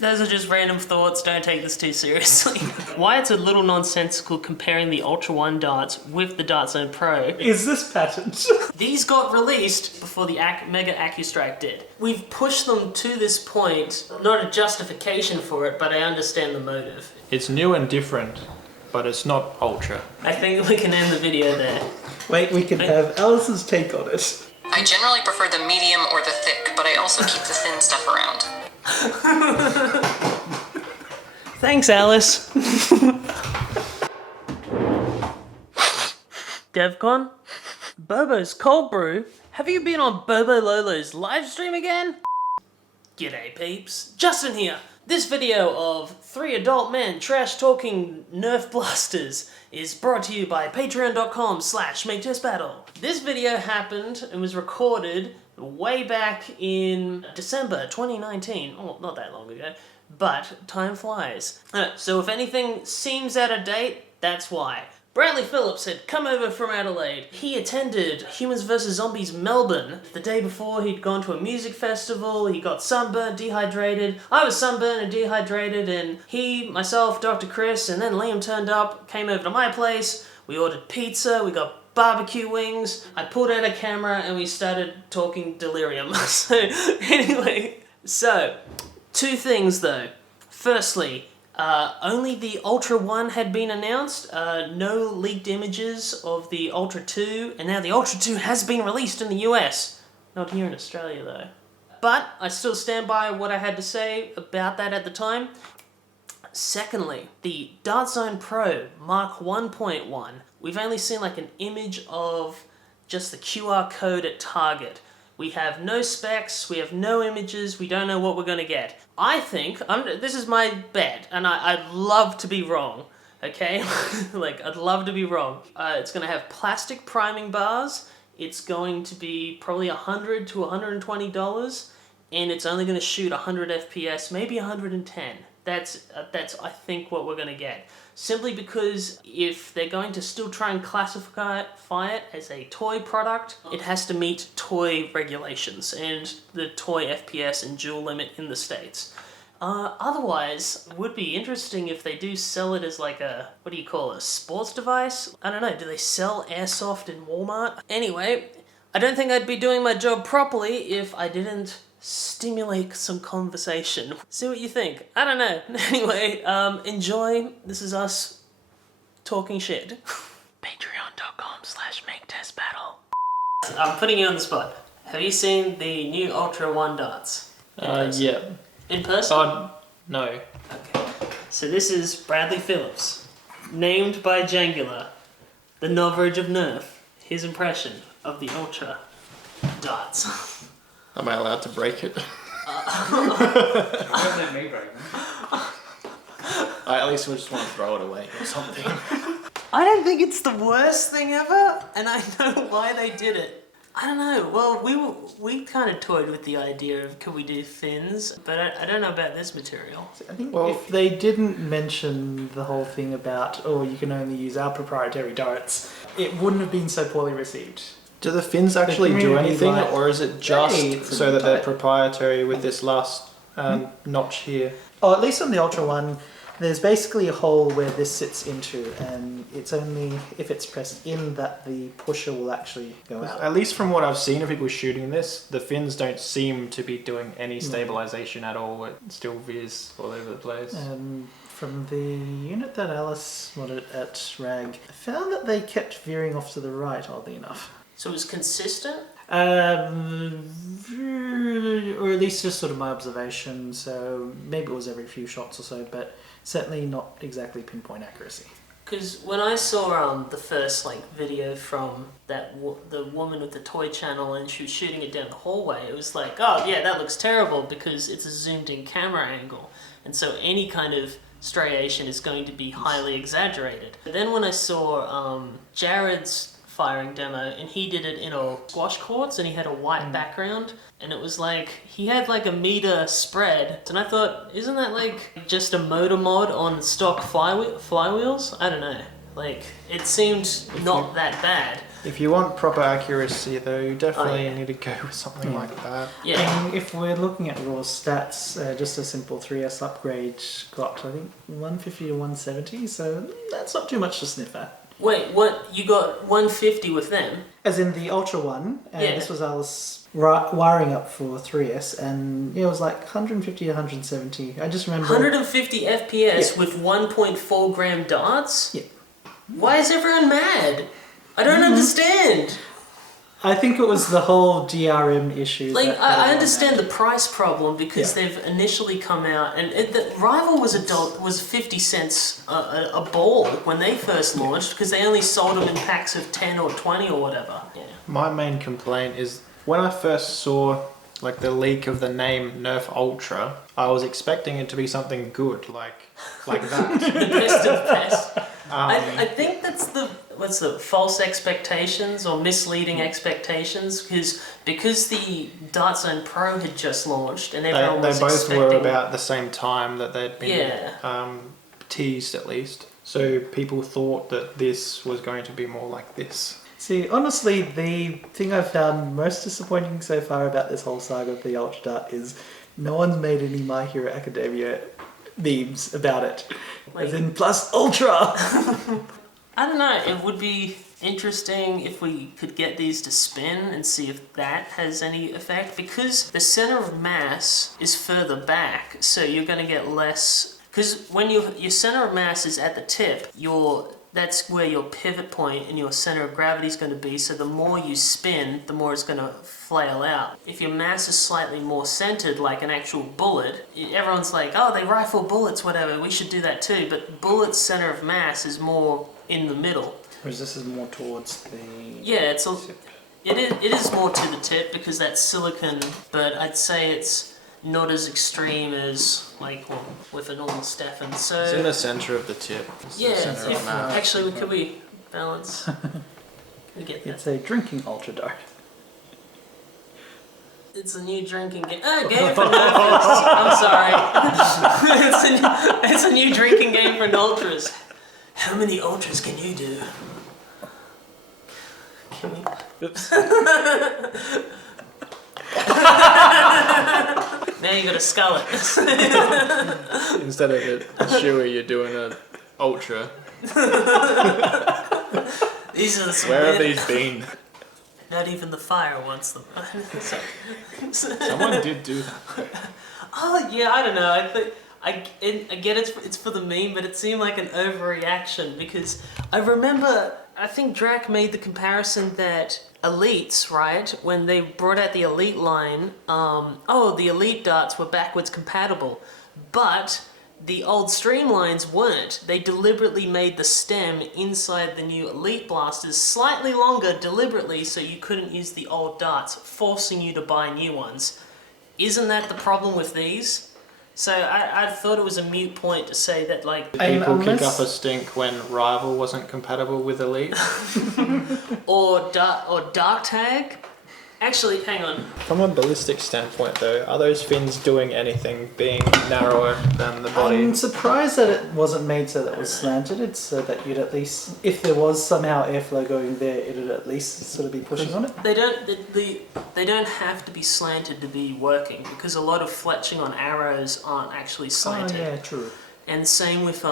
Those are just random thoughts, don't take this too seriously. Why it's a little nonsensical comparing the Ultra One darts with the Dart Zone Pro. Is this patent? These got released before the Mega AccuStrike did. We've pushed them to this point, not a justification for it, but I understand the motive. It's new and different, but it's not Ultra. I think we can end the video there. Wait, we can have Alice's take on it. I generally prefer the medium or the thick, but I also keep the thin stuff around. Thanks, Alice. DevCon? Bobo's Cold Brew? Have you been on Bobo Lolo's live stream again? G'day peeps, Justin here. This video of 3 adult men trash-talking Nerf blasters is brought to you by patreon.com/Make.Test.Battle. This video happened and was recorded way back in December 2019. Oh, not that long ago, but time flies. So if anything seems out of date, that's why. Bradley Phillips had come over from Adelaide. He attended Humans vs. Zombies Melbourne. The day before, he'd gone to a music festival, he got sunburnt, dehydrated. I was sunburnt and dehydrated, and he, myself, Dr. Chris, and then Liam turned up, came over to my place. We ordered pizza, we got barbecue wings. I pulled out a camera and we started talking delirium. So, anyway. So, 2 things though. Firstly, only the Ultra 1 had been announced, no leaked images of the Ultra 2, and now the Ultra 2 has been released in the US. Not here in Australia though. But I still stand by what I had to say about that at the time. Secondly, the Dart Zone Pro Mark 1.1. We've only seen like an image of just the QR code at Target. We have no specs, we have no images, we don't know what we're going to get. I think, this is my bet, and I'd love to be wrong, okay? Like, I'd love to be wrong. It's going to have plastic priming bars, it's going to be probably $100 to $120, and it's only going to shoot 100 FPS, maybe 110. That's I think what we're going to get. Simply because if they're going to still try and classify it as a toy product, it has to meet toy regulations and the toy FPS and dual limit in the States. Otherwise, it would be interesting if they do sell it as like a, what do you call it, a sports device? I don't know, do they sell airsoft in Walmart? Anyway, I don't think I'd be doing my job properly if I didn't stimulate some conversation. See what you think. I don't know. Anyway, enjoy. This is us talking shit. Patreon.com/Make.Test.Battle. I'm putting you on the spot. Have you seen the new Ultra 1 darts? Yeah. In person? No. Okay. So this is Bradley Phillips, named by Jangular, the Noverage of Nerf, his impression of the Ultra darts. Am I allowed to break it? Don't let me break them. I at least just want to throw it away or something. I don't think it's the worst thing ever, and I know why they did it. I don't know. Well, we kind of toyed with the idea of could we do fins, but I don't know about this material. I think if they didn't mention the whole thing about, you can only use our proprietary darts, it wouldn't have been so poorly received. Do the fins actually do anything, or is it just Hey, so that they're proprietary with this last notch here? Oh, at least on the Ultra 1, there's basically a hole where this sits into, and it's only if it's pressed in that the pusher will actually go out. At least from what I've seen of people shooting this, the fins don't seem to be doing any stabilization at all. It still veers all over the place. From the unit that Alice modded at RAG, I found that they kept veering off to the right, oddly enough. So it was consistent? Or at least just sort of my observation, so maybe it was every few shots or so, but certainly not exactly pinpoint accuracy. Because when I saw the first video from the woman with the toy channel and she was shooting it down the hallway, it was like, oh yeah, that looks terrible because it's a zoomed in camera angle, and so any kind of striation is going to be highly exaggerated. But then when I saw Jared's firing demo, and he did it in a squash courts, and he had a white background, and it was like he had like a meter spread, and I thought, isn't that like just a motor mod on stock flywheels? I don't know, like it seemed not that bad. If you want proper accuracy, though, you definitely yeah. need to go with something like that. Yeah. And if we're looking at raw stats, just a simple 3S upgrade got, I think, 150 to 170, so that's not too much to sniff at. Wait, what? You got 150 with them? As in the Ultra one, Yeah. this was I was wiring up for 3S, and it was like 150 to 170. I just remember 150 FPS with 1.4 gram darts? Yeah. Why is everyone mad? I don't understand. I think it was the whole DRM issue. Like, that I they understand had. the price problem because they've initially come out, and the Rival was 50 cents a ball when they first launched because they only sold them in packs of 10 or 20 or whatever. Yeah. My main complaint is when I first saw like the leak of the name Nerf Ultra, I was expecting it to be something good, like that. The best of the best. I think that's the false expectations or misleading expectations because the Dart Zone Pro had just launched and everyone They was both expecting. were about the same time that they'd been teased, at least. So people thought that this was going to be more like this. See, honestly, the thing I've found most disappointing so far about this whole saga of the Ultra Dart is no one's made any My Hero Academia memes about it. As in plus Ultra! I don't know, it would be interesting if we could get these to spin and see if that has any effect, because the center of mass is further back, so you're going to get less, because when your center of mass is at the tip, that's where your pivot point and your center of gravity is going to be, so the more you spin, the more it's going to flail out. If your mass is slightly more centered, like an actual bullet, everyone's like, oh, they rifle bullets, whatever, we should do that too, but bullet's center of mass is more in the middle. Whereas this is more towards the... Yeah, it is more to the tip because that's silicon, but I'd say it's not as extreme as with a normal Stefan. So It's in the center of the tip. It's the yeah, center of that. actually, could we balance? Can we get that? It's a drinking Ultra Dart. It's a new drinking game. Game for Nerfers. I'm sorry. it's a new drinking game for Ultras. How many Ultras can you do? Can we... Oops. Now you gotta scull it. Instead of a Chewy, you're doing an Ultra. These are some Where have weird- these been? Not even the fire wants them. Someone did do that. Oh yeah, I don't know. I think I get it's for the meme, but it seemed like an overreaction because I remember I think Drac made the comparison that Elites, right, when they brought out the Elite line, the Elite darts were backwards compatible, but the old Streamlines weren't. They deliberately made the stem inside the new Elite blasters slightly longer deliberately so you couldn't use the old darts, forcing you to buy new ones. Isn't that the problem with these? So I thought it was a moot point to say that, like... People kick up a stink when Rival wasn't compatible with Elite. or Dark Tag? Actually, hang on. From a ballistic standpoint, though, are those fins doing anything being narrower than the body? I'm surprised that it wasn't made so that it was slanted. It's so that you'd at least, if there was somehow airflow going there, it'd at least sort of be pushing on it. They don't have to be slanted to be working because a lot of fletching on arrows aren't actually slanted. Oh yeah, true. And same with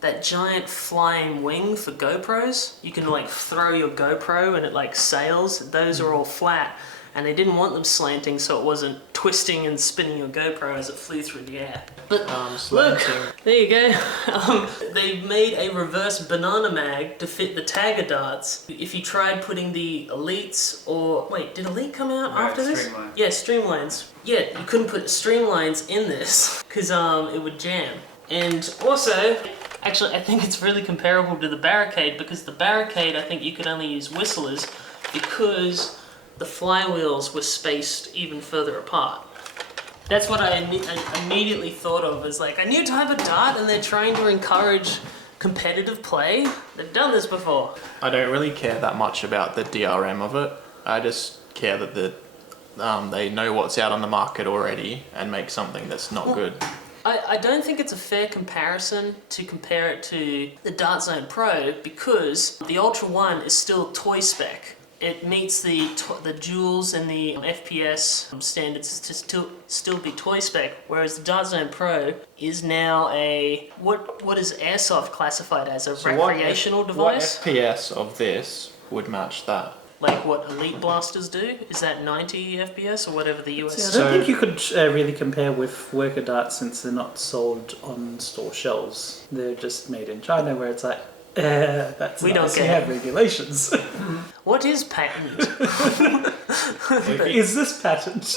that giant flying wing for GoPros. You can like throw your GoPro and it like sails. Those are all flat, and they didn't want them slanting so it wasn't twisting and spinning your GoPro as it flew through the air. But Slanting. look, there you go. They made a reverse banana mag to fit the Tagger darts. If you tried putting the Elites or... Wait, did Elite come out after this? Streamline. Yeah, Streamlines. Yeah, you couldn't put Streamlines in this because it would jam. And also... Actually, I think it's really comparable to the Barricade because the Barricade, I think you could only use whistlers because the flywheels were spaced even further apart. That's what I immediately thought of as like a new type of dart, and they're trying to encourage competitive play. They've done this before. I don't really care that much about the DRM of it. I just care that they know what's out on the market already and make something that's not good. I don't think it's a fair comparison to compare it to the Dart Zone Pro because the Ultra One is still toy spec. It meets the joules and the FPS standards to still be toy spec, whereas the Dart Zone Pro is now a what is Airsoft classified as, a recreational device? What FPS of this would match that? Like what Elite Blasters do? Is that 90 FPS or whatever the US? See, I don't think you could really compare with worker darts since they're not sold on store shelves. They're just made in China, where it's like, that's We nice. don't We get have regulations. What is patent? Is this patent?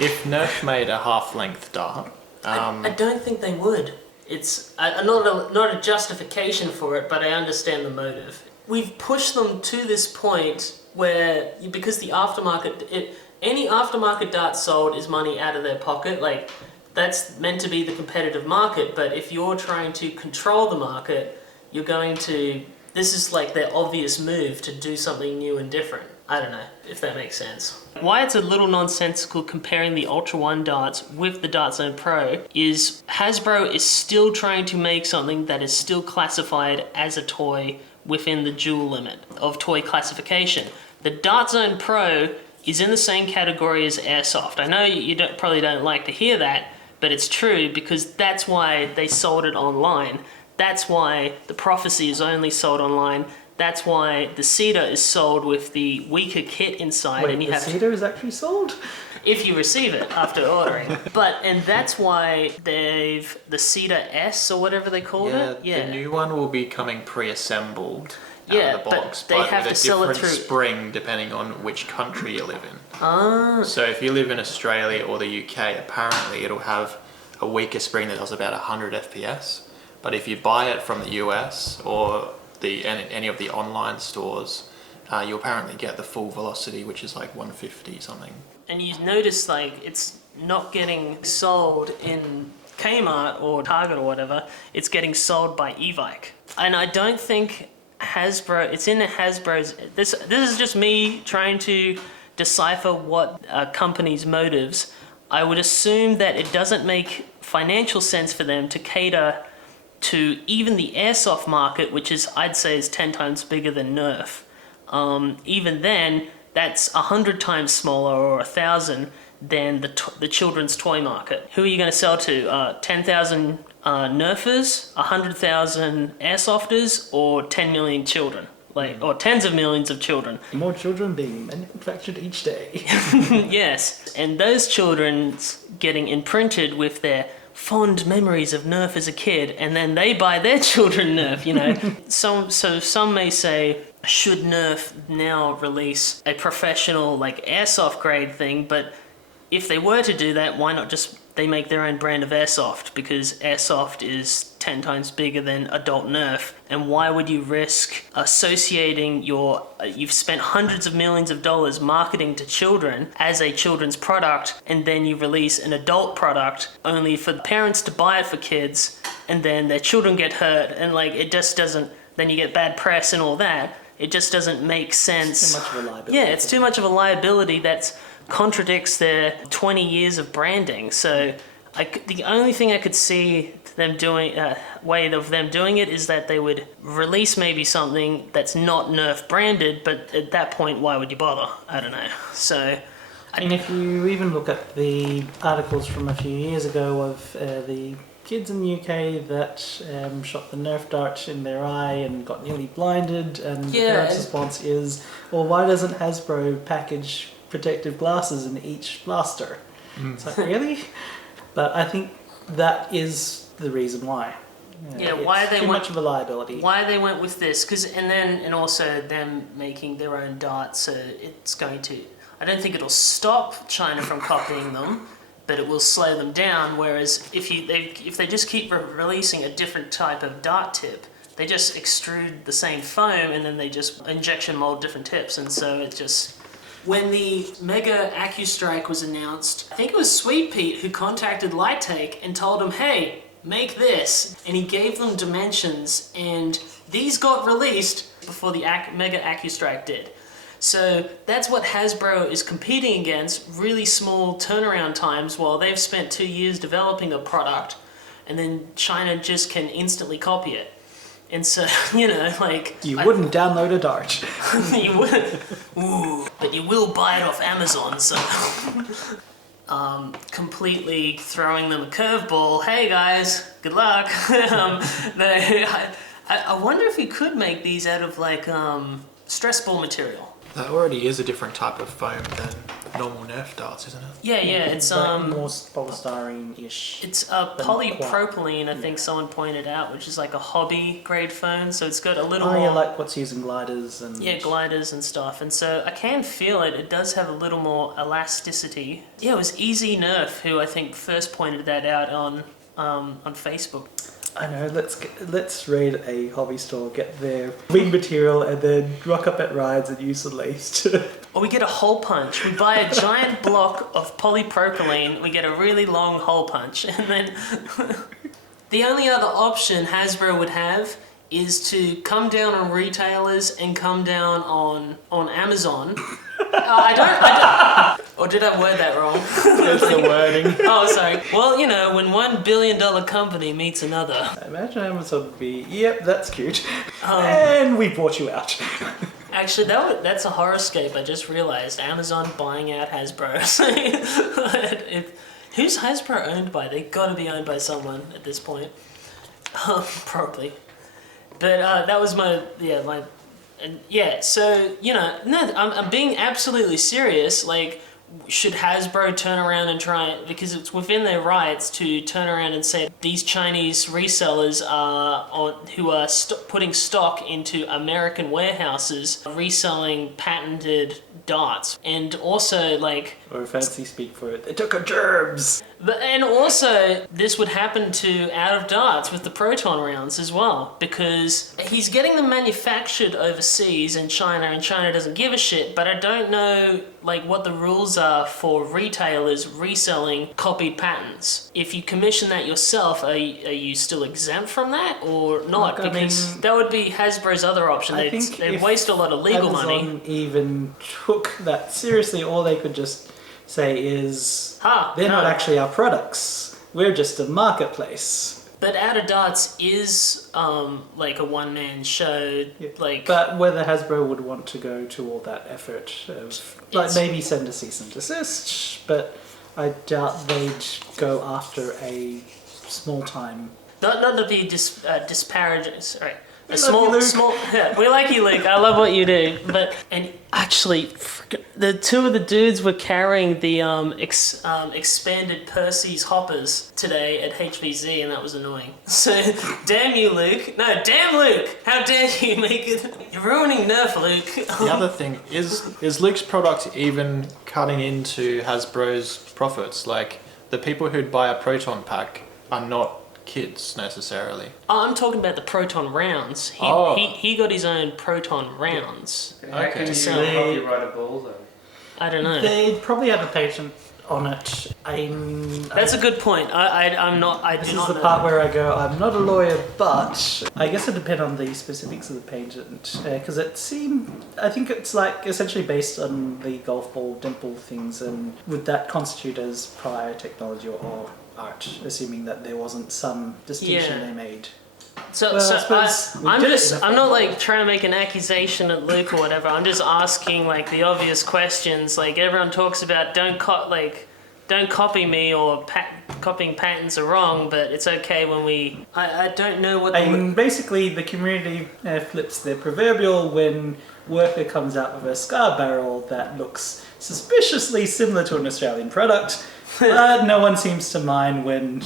If Nerf made a half-length dart, I don't think they would. It's not a justification for it, but I understand the motive. We've pushed them to this point where, because the aftermarket, any aftermarket dart sold is money out of their pocket. Like, that's meant to be the competitive market, but if you're trying to control the market, you're going to, this is like their obvious move to do something new and different. I don't know if that makes sense. Why it's a little nonsensical comparing the Ultra One darts with the Dart Zone Pro is Hasbro is still trying to make something that is still classified as a toy within the joule limit of toy classification. The Dart Zone Pro is in the same category as Airsoft. I know you probably don't like to hear that, but it's true because that's why they sold it online. That's why the Prophecy is only sold online. That's why the Cedar is sold with the weaker kit inside. Wait, and you the have Cedar is actually sold? if you receive it after ordering. And that's why the Cedar S or whatever they called it. The new one will be coming pre-assembled out Yeah, of the but box, they have with to a sell it different through- spring depending on which country you live in. So if you live in Australia or the UK, apparently it'll have a weaker spring that does about 100 FPS. But if you buy it from the US or any of the online stores, you apparently get the full velocity, which is like 150 something. And you notice like it's not getting sold in Kmart or Target or whatever. It's getting sold by Evike. And I don't think Hasbro, it's in Hasbro's, this is just me trying to decipher what a company's motives. I would assume that it doesn't make financial sense for them to cater to even the airsoft market, which is, I'd say, is 10 times bigger than Nerf. Even then, that's 100 times smaller or 1,000 than the children's toy market. Who are you going to sell to? 10,000 Nerfers, 100,000 airsofters, or 10 million children? Or tens of millions of children. More children being manufactured each day. Yes, and those children's getting imprinted with their fond memories of Nerf as a kid, and then they buy their children Nerf, you know. So some may say, should Nerf now release a professional, like, airsoft grade thing? But if they were to do that, why not just they make their own brand of airsoft? Because airsoft is 10 times bigger than adult Nerf. And why would you risk associating you've spent hundreds of millions of dollars marketing to children as a children's product, and then you release an adult product only for parents to buy it for kids, and then their children get hurt, and like it just doesn't, then you get bad press and all that. It just doesn't make sense. Too much of a liability. Yeah, it's too much of a liability that contradicts their 20 years of branding. So the only thing I could see them doing, way of them doing it, is that they would release maybe something that's not Nerf branded, but at that point, why would you bother? I don't know. So, And if you even look at the articles from a few years ago of the kids in the UK that shot the Nerf dart in their eye and got nearly blinded, and the parents' response is, well, why doesn't Hasbro package protective glasses in each blaster? It's like, really? But I think that is the reason why. why they too went, much of a liability. why they went with this, and also them making their own darts, so it's going to, I don't think it'll stop China from copying them, but it will slow them down. Whereas if they just keep releasing a different type of dart tip, they just extrude the same foam and then they just injection mold different tips, and so it just. When the Mega AccuStrike was announced, I think it was Sweet Pete who contacted Lighttake and told him, hey, make this. And he gave them dimensions, and these got released before the Mega AccuStrike did. So that's what Hasbro is competing against, really small turnaround times while they've spent 2 years developing a product and then China just can instantly copy it. And so, you know, like... You wouldn't download a Dart. You wouldn't. Ooh, but you will buy it off Amazon, so... completely throwing them a curveball. Hey guys, good luck. I wonder if you could make these out of like stress ball material. That already is a different type of foam than normal Nerf darts, isn't it? Yeah, it's like more polystyrene-ish. It's polypropylene, I think someone pointed out, which is like a hobby grade foam. So it's got a little more. Oh yeah, like what's used in gliders and. Yeah, gliders and stuff. And so I can feel it. It does have a little more elasticity. Yeah, it was Easy Nerf who I think first pointed that out on Facebook. I know, let's raid a hobby store, get their wing material, and then rock up at rides and use the laced. Or we get a hole punch. We buy a giant block of polypropylene, we get a really long hole punch, and then... The only other option Hasbro would have is to come down on retailers and come down on Amazon. I don't... Or did I word that wrong? That's the wording. Oh, sorry. Well, you know, when $1 billion company meets another. I imagine Amazon would be, yep, that's cute. And we bought you out. Actually, that's a horoscope. I just realized. Amazon buying out Hasbro. Who's Hasbro owned by? They got to be owned by someone at this point. Probably. But that was so, you know, no, I'm being absolutely serious. Like, should Hasbro turn around and try, because it's within their rights to turn around and say these Chinese resellers who are putting stock into American warehouses, reselling patented darts, and also like... Or fancy speak for it, they took our gerbs! And also, this would happen to Out of Darts with the proton rounds as well, because he's getting them manufactured overseas in China, and China doesn't give a shit, but I don't know like what the rules are for retailers reselling copied patents. If you commission that yourself, are you still exempt from that or not? Look, because that would be Hasbro's other option. They'd waste a lot of legal money. Amazon even took that seriously, all they could just say is, they're not actually our products. We're just a marketplace. But Out of Darts is like a one-man show. Yeah. Like, but whether Hasbro would want to go to all that effort of, like, maybe send a cease and desist, but I doubt they'd go after a small-time... Not to be disparaging, sorry. We like you, Luke. I love what you do. And actually, the two of the dudes were carrying the expanded Percy's hoppers today at HVZ, and that was annoying. So, damn you, Luke. No, damn Luke. How dare you make it? You're ruining Nerf, Luke. The other thing is Luke's product even cutting into Hasbro's profits? Like, the people who'd buy a proton pack are not kids necessarily. I'm talking about the proton rounds. He got his own proton rounds. How can you copyright a bullseye? I don't know. They'd probably have a patent on it. That's a good point. I'm not. This is the part where I go, I'm not a lawyer, but I guess it depends on the specifics of the patent, because I think it's like essentially based on the golf ball dimple things, and would that constitute as prior technology or art, assuming that there wasn't some distinction they made? I'm not like trying to make an accusation at Luke or whatever. I'm just asking like the obvious questions. Like everyone talks about don't copy me, or copying patents are wrong, but it's okay when we... I don't know what... Basically the community flips their proverbial when worker comes out with a scar barrel that looks suspiciously similar to an Australian product. But no one seems to mind when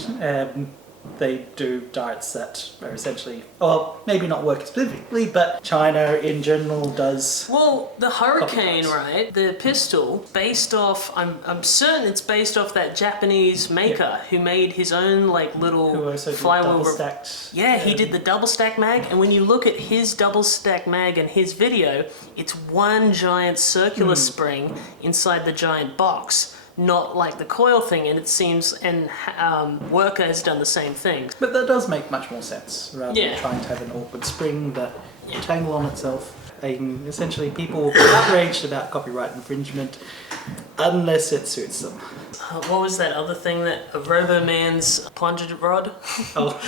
they do darts that are essentially, well, maybe not work specifically, but China in general does. Well, the Hurricane, right? The pistol, based off, I'm certain it's based off that Japanese maker who made his own like little flywheel. Stacked. Yeah, he did the double stack mag, and when you look at his double stack mag and his video, it's one giant circular spring inside the giant box. Not like the coil thing, and it seems, and Worker has done the same thing. But that does make much more sense, rather than trying to have an awkward spring that tangle on itself. Essentially, people will be outraged about copyright infringement unless it suits them. What was that other thing that a Robo-Man's plunger rod? Oh,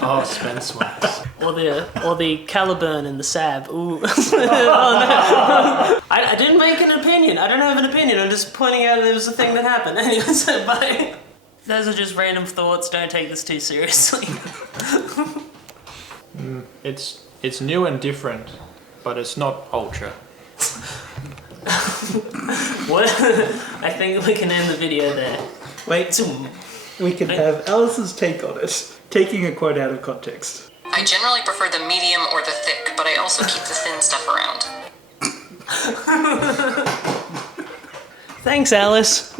Oh, Spence wax. Or the Caliburn and the Sab. Ooh. Oh, no. I didn't make an opinion. I don't have an opinion. I'm just pointing out there was a thing that happened. Anyway, so bye. Those are just random thoughts. Don't take this too seriously. It's new and different, but it's not ultra. What? I think we can end the video there. wait, we can have Alice's take on it, taking a quote out of context. I generally prefer the medium or the thick, but I also keep the thin stuff around. Thanks, Alice.